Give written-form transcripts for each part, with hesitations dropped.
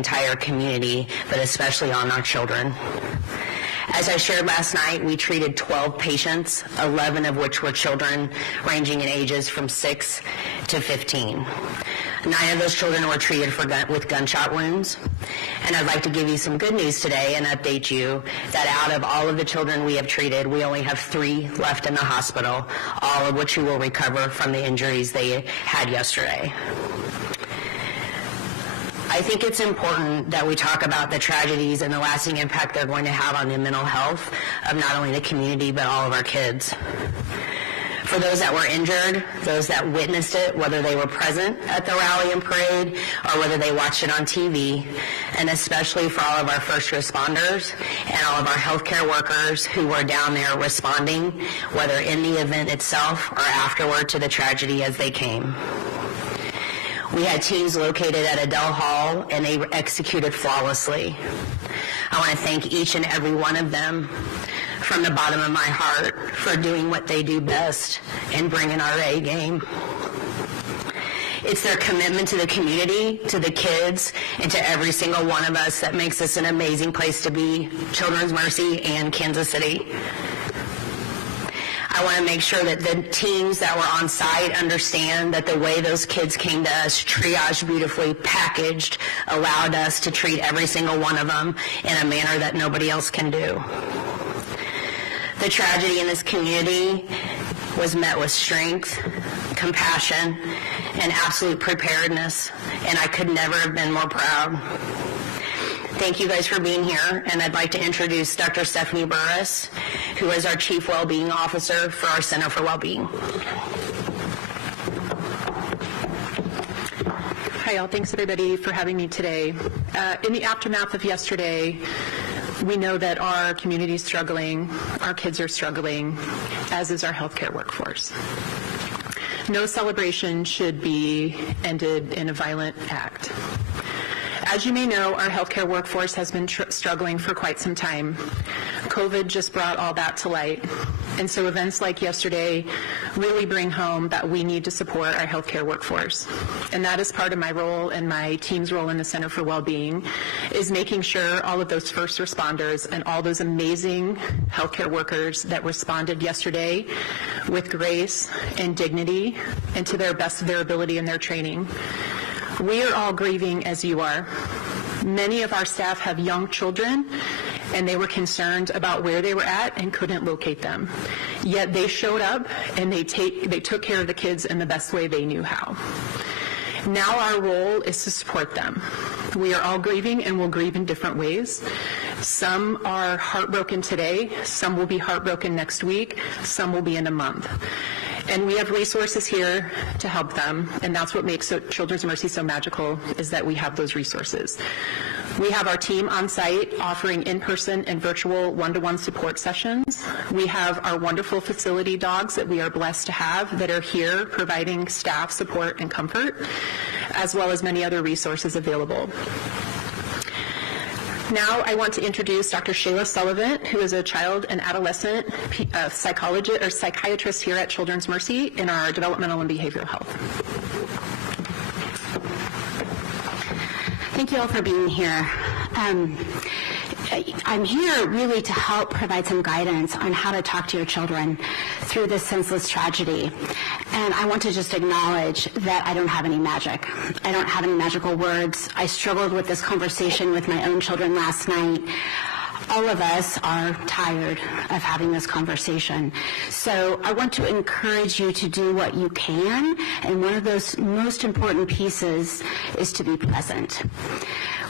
entire community, but especially on our children. As I shared last night, we treated 12 patients, 11 of which were children ranging in ages from 6 to 15. 9 of those children were treated with gunshot wounds. And I'd like to give you some good news today and update you that out of all of the children we have treated, we only have 3 left in the hospital, all of which will recover from the injuries they had yesterday. I think it's important that we talk about the tragedies and the lasting impact they're going to have on the mental health of not only the community, but all of our kids. For those that were injured, those that witnessed it, whether they were present at the rally and parade or whether they watched it on TV, and especially for all of our first responders and all of our healthcare workers who were down there responding, whether in the event itself or afterward to the tragedy as they came. We had teams located at Adele Hall, and they executed flawlessly. I want to thank each and every one of them from the bottom of my heart for doing what they do best and bringing our A game. It's their commitment to the community, to the kids, and to every single one of us that makes this an amazing place to be, Children's Mercy and Kansas City. I want to make sure that the teams that were on site understand that the way those kids came to us, triaged beautifully, packaged, allowed us to treat every single one of them in a manner that nobody else can do. The tragedy in this community was met with strength, compassion, and absolute preparedness, and I could never have been more proud. Thank you guys for being here, and I'd like to introduce Dr. Stephanie Burris, who is our Chief Wellbeing Officer for our Center for Wellbeing. Hi, all. Thanks, everybody, for having me today. In the aftermath of yesterday, we know that our community is struggling, our kids are struggling, as is our healthcare workforce. No celebration should be ended in a violent act. As you may know, our healthcare workforce has been struggling for quite some time. COVID just brought all that to light. And so events like yesterday really bring home that we need to support our healthcare workforce. And that is part of my role and my team's role in the Center for Wellbeing, is making sure all of those first responders and all those amazing healthcare workers that responded yesterday with grace and dignity and to their best of their ability in their training. We are all grieving as you are. Many of our staff have young children, and they were concerned about where they were at and couldn't locate them. Yet they showed up and they took care of the kids in the best way they knew how. Now our role is to support them. We are all grieving and will grieve in different ways. Some are heartbroken today, some will be heartbroken next week, some will be in a month. And we have resources here to help them, and that's what makes Children's Mercy so magical, is that we have those resources. We have our team on site offering in-person and virtual one-to-one support sessions. We have our wonderful facility dogs that we are blessed to have that are here providing staff support and comfort, as well as many other resources available. Now I want to introduce Dr. Shayla Sullivan, who is a child and adolescent psychiatrist here at Children's Mercy in our developmental and behavioral health. Thank you all for being here. I'm here really to help provide some guidance on how to talk to your children through this senseless tragedy. And I want to just acknowledge that I don't have any magic. I don't have any magical words. I struggled with this conversation with my own children last night. All of us are tired of having this conversation. So I want to encourage you to do what you can, and one of those most important pieces is to be present.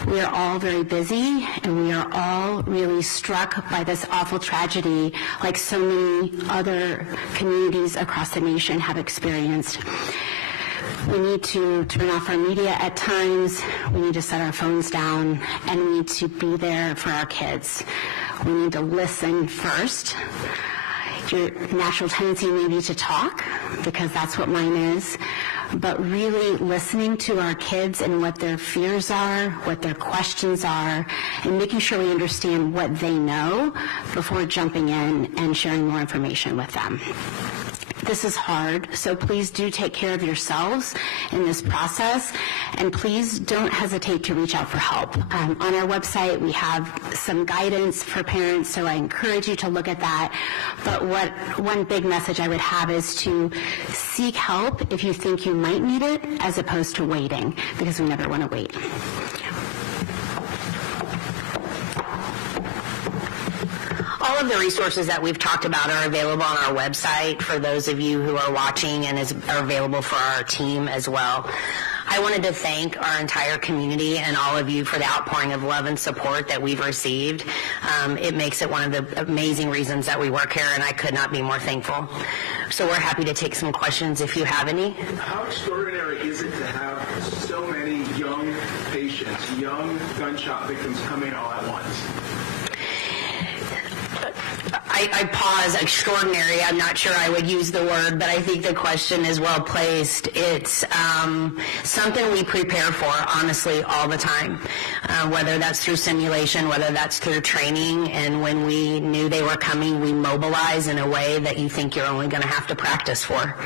We are all very busy, and we are all really struck by this awful tragedy like so many other communities across the nation have experienced. We need to turn off our media at times, we need to set our phones down, and we need to be there for our kids. We need to listen first. Your natural tendency may be to talk, because that's what mine is, but really listening to our kids and what their fears are, what their questions are, and making sure we understand what they know before jumping in and sharing more information with them. this is hard, so please do take care of yourselves in this process, and please don't hesitate to reach out for help. On our website, we have some guidance for parents, so I encourage you to look at that. But one big message I would have is to seek help if you think you might need it, as opposed to waiting, because we never want to wait. All of the resources that we've talked about are available on our website for those of you who are watching, and are available for our team as well. I wanted to thank our entire community and all of you for the outpouring of love and support that we've received. It makes it one of the amazing reasons that we work here, and I could not be more thankful. So we're happy to take some questions if you have any. How extraordinary is it to have so many young patients, young gunshot victims coming all at once? I pause. Extraordinary. I'm not sure I would use the word, but I think the question is well placed. It's something we prepare for, honestly, all the time, whether that's through simulation, whether that's through training. And when we knew they were coming, we mobilize in a way that you think you're only going to have to practice for.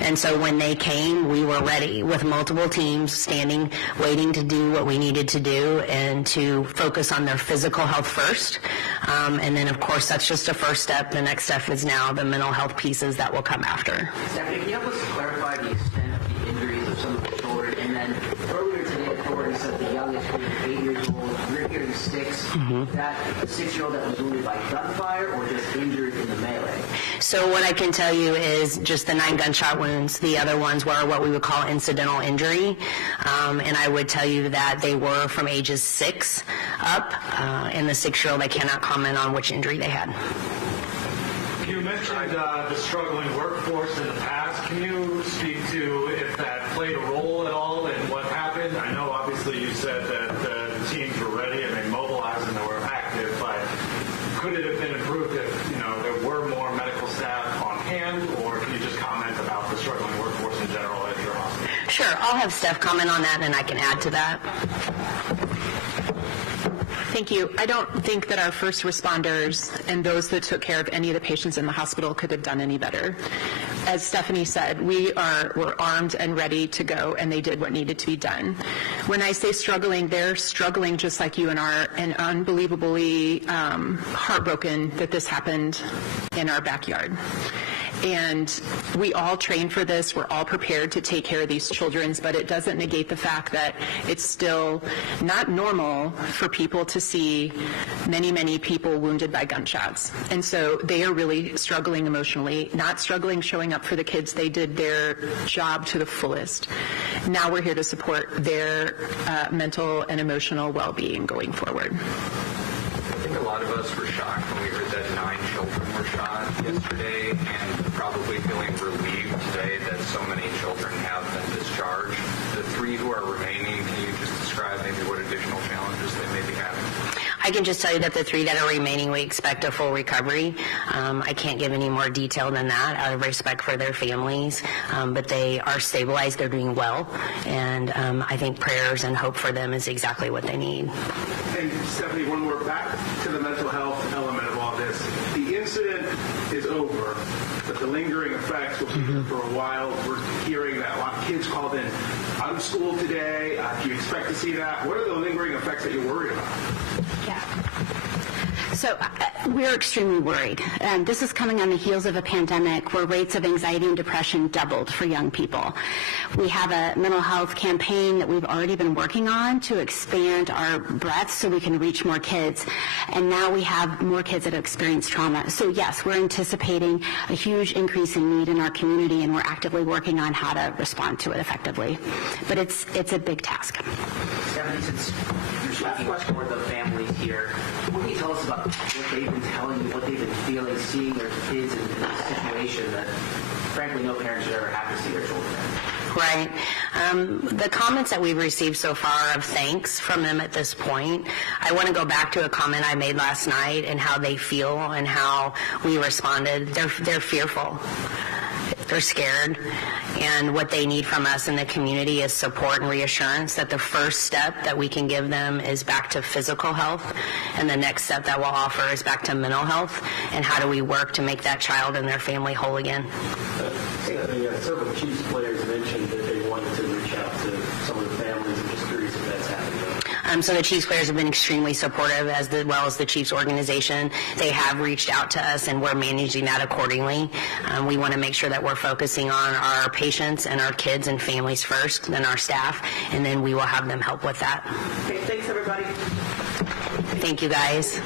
And so when they came, we were ready with multiple teams standing, waiting to do what we needed to do and to focus on their physical health first. And then, of course, that's just a first step. The next step is now the mental health pieces that will come after. Stephanie, can you help us clarify the extent of the injuries of some of the children? And then earlier today, authorities said the youngest was 8 years old. We're hearing 6. That a 6-year-old that was wounded by gunfire or just injured in the melee? So what I can tell you is just the 9 gunshot wounds. The other ones were what we would call incidental injury. And I would tell you that they were from ages 6 up. And the 6-year-old, I cannot comment on which injury they had. You mentioned the struggling workforce in the past. Can you speak to if that played a role at all in what happened? I know obviously you said that the teams were ready and they mobilized and they were active, but could it have been improved if there were more medical staff on hand, or can you just comment about the struggling workforce in general at your hospital? Sure, I'll have Steph comment on that and I can add to that. Thank you. I don't think that our first responders and those that took care of any of the patients in the hospital could have done any better. As Stephanie said, we're armed and ready to go, and they did what needed to be done. When I say struggling, they're struggling just like you and unbelievably heartbroken that this happened in our backyard. And we all train for this. We're all prepared to take care of these children, but it doesn't negate the fact that it's still not normal for people to see many, many people wounded by gunshots. And so they are really struggling emotionally, not struggling showing up for the kids. They did their job to the fullest. Now we're here to support their mental and emotional well-being going forward. I think a lot of us were shocked when we heard that 9 children were shot yesterday, and probably feeling relieved today that so many children have been discharged. The 3 who are remaining, can you just describe maybe what additional challenges they may be having? I can just tell you that the 3 that are remaining, we expect a full recovery. I can't give any more detail than that out of respect for their families, but they are stabilized, they're doing well, and I think prayers and hope for them is exactly what they need. And Stephanie, when we're back to the mental health element of all this, the incident is over, but the lingering effects will be here for a while. We're hearing that a lot of kids called in out of school today. Do you expect to see that? What are the lingering effects that you're worried about? Yeah. So we're extremely worried. This is coming on the heels of a pandemic where rates of anxiety and depression doubled for young people. We have a mental health campaign that we've already been working on to expand our breadth so we can reach more kids. And now we have more kids that have experienced trauma. So yes, we're anticipating a huge increase in need in our community, and we're actively working on how to respond to it effectively. But it's a big task. Stephanie, since you're speaking for the families here, what can you tell us about what they've been telling you, what they've been feeling, seeing their kids in this situation that, frankly, no parent should ever have to see their children in? Right. The comments that we've received so far of thanks from them at this point, I want to go back to a comment I made last night and how they feel and how we responded. They're fearful. They're scared, and what they need from us in the community is support and reassurance that the first step that we can give them is back to physical health, and the next step that we'll offer is back to mental health, and how do we work to make that child and their family whole again. Several Chiefs players mentioned that they wanted to reach out to some of the families. I'm just curious if that's happened. So the Chiefs players have been extremely supportive, as well as the Chiefs organization. They have reached out to us, and we're managing that accordingly. We want to make sure that we're focusing on our patients and our kids and families first, then our staff, and then we will have them help with that. Okay, thanks, everybody. Thank you, guys.